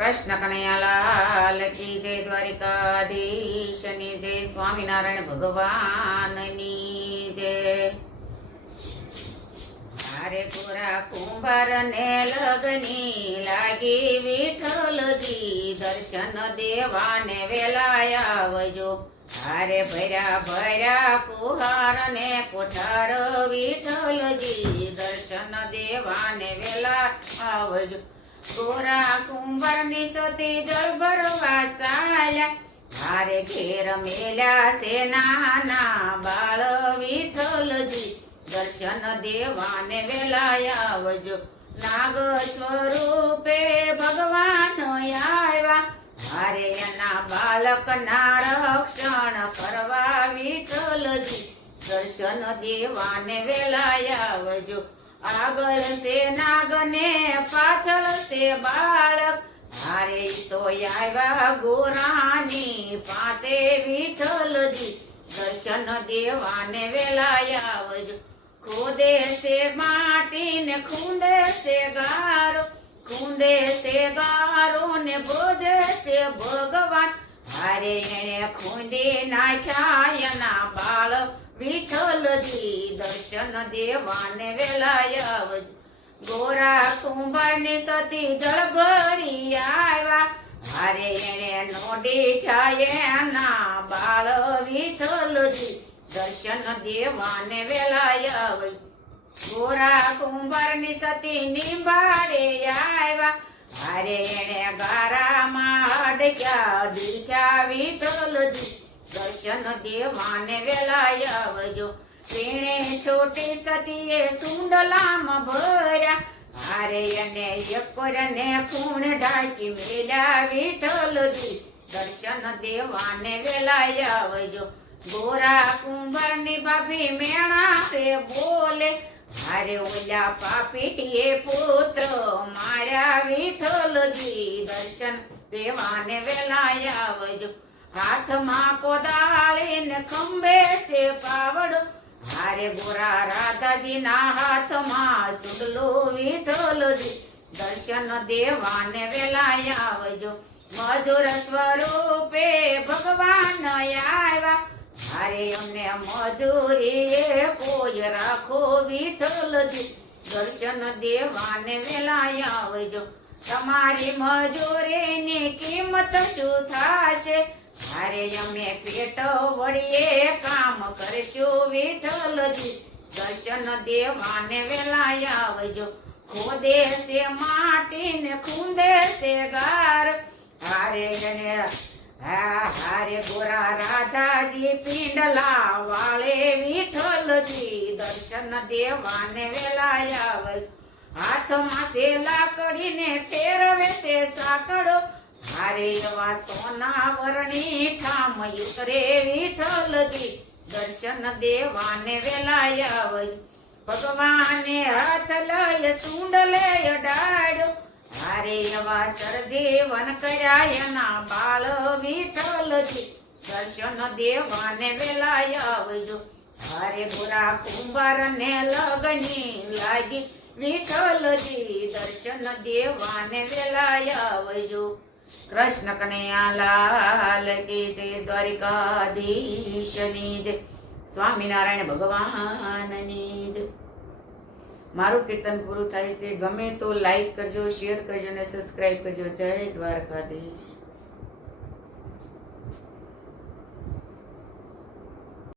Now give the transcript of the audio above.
કૃષ્ણ કનૈયાલાલ કી જય, દ્વારિકાધીશની જય, સ્વામિનારાયણ ભગવાનની જય. હારે ગોરા કુંભાર ને લગની લાગી વિઠ્ઠલજી, દર્શન દેવાને વેલાય આવજો. હારે ભર્યા ભર્યા કુહાર ને કોઠાર વિઠ્ઠલજી, દર્શન દેવાને વેલા આવજો. ગોરા કુંભારની સતી જળ ભરવા ચાલ્યા, હારે ઘેર મેલ્યા છે નાના બાળ વિઠ્ઠલજી, દર્શન દેવાને વેલાય આવજો. નાગ સ્વરૂપે ભગવાન આવ્યા, હારે એના બાળકના રક્ષણ કરવા વિઠ્ઠલજી, દર્શન દેવાને વેલાય આવજો. આગળ છે નાગ ને પાછળ છે બાળક, હારે તો આવ્યા ગોરાની પાતે વિઠ્ઠલજી, દર્શન દેવાને વેલાય આવજો. ખોદે છે માટી ને ખૂંદે છે ગારો, ખૂંદે છે ગારો ને બોધે છે ભગવાન, હારે એને ખૂંદી નાખ્યા એના બાળ વિઠ્ઠલજી, દર્શન દેવાને વેલાય આવજો. ગોરા કુંભારની સતી જળ ભરી આવ્યા, હારે એને નોડીઠા એના બાળ વિઠ્ઠલજી, દર્શન દેવાને વેલાય આવજો. ગોરા કુંભારની સતી નિંબાડે આવ્યા, હારે એને ગારામાં અડક્યા દીઠા વિઠ્ઠલજી, દર્શન દેવાને વેલાય આવજો. તેણે છોટી સતીએ સુંડલામાં ભર્યા, હારે એને યકોરને ખૂણ ઢાંકી મેલ્યા વિઠ્ઠલજી, દર્શન દેવાને વેલાય આવજો. ગોરા કુંભારની ભાભી મેણા તે બોલે, હારે ઓલા પાપીએ પુત્ર માર્યા વિઠ્ઠલજી, દર્શન દેવાને વેલાય આવજો. હાથમાં કોદાળીને ખંભે છે પાવડો, હારે ગોરા રાધાજીના હાથમાં સુડલો વિઠ્ઠલજી, દર્શન દેવાને વેલાય આવજો. મધુર સ્વરૂપે ભગવાન આવ્યા, હારે અમને મધુરીએ કોઈ રાખો વિઠ્ઠલજી, દર્શન દેવાને વેલાય આવજો. તમારી મજૂરીની કિંમત શું થાશે, હારે અમે પેટ વળીએ કામ કરશું વિઠ્ઠલજી, દર્શન દેવાને વેલાય આવજો. ખોદે છે માટી ને ખૂંદે છે ગાર, હારે ગોરા રાધાજી પિંડલા વાળે વિઠ્ઠલજી, દર્શન દેવાને વેલાય આવજો. હાથમાં તે લાકડીને ફેરવે છે સાંકળો, હારે એવા સોના વરણી ઠામ ઉતરે વિઠ્ઠલજી, દર્શન દેવાને વેલાય આવજો. ભગવાને હાથ લઈ સુંડ લઈ અડાડ્યો, હારે એવા સરદેવન કર્યા એના બાળ વિઠ્ઠલજી, દર્શન દેવાને વેલાય આવજો. હારે ગોરા કુંભારને લગની લાગી વિઠ્ઠલજી, દર્શન દેવાને વેલાય આવજો. કૃષ્ણ કનૈયાલાલ કી જય, દ્વારિકાધીશની જય, સ્વામિનારાયણ ભગવાનની જય. મારું કીર્તન પૂરું થાય છે. ગમે તો લાઈક કરજો, શેર કરજો અને સબસ્ક્રાઈબ કરજો. જય દ્વારકાધીશ.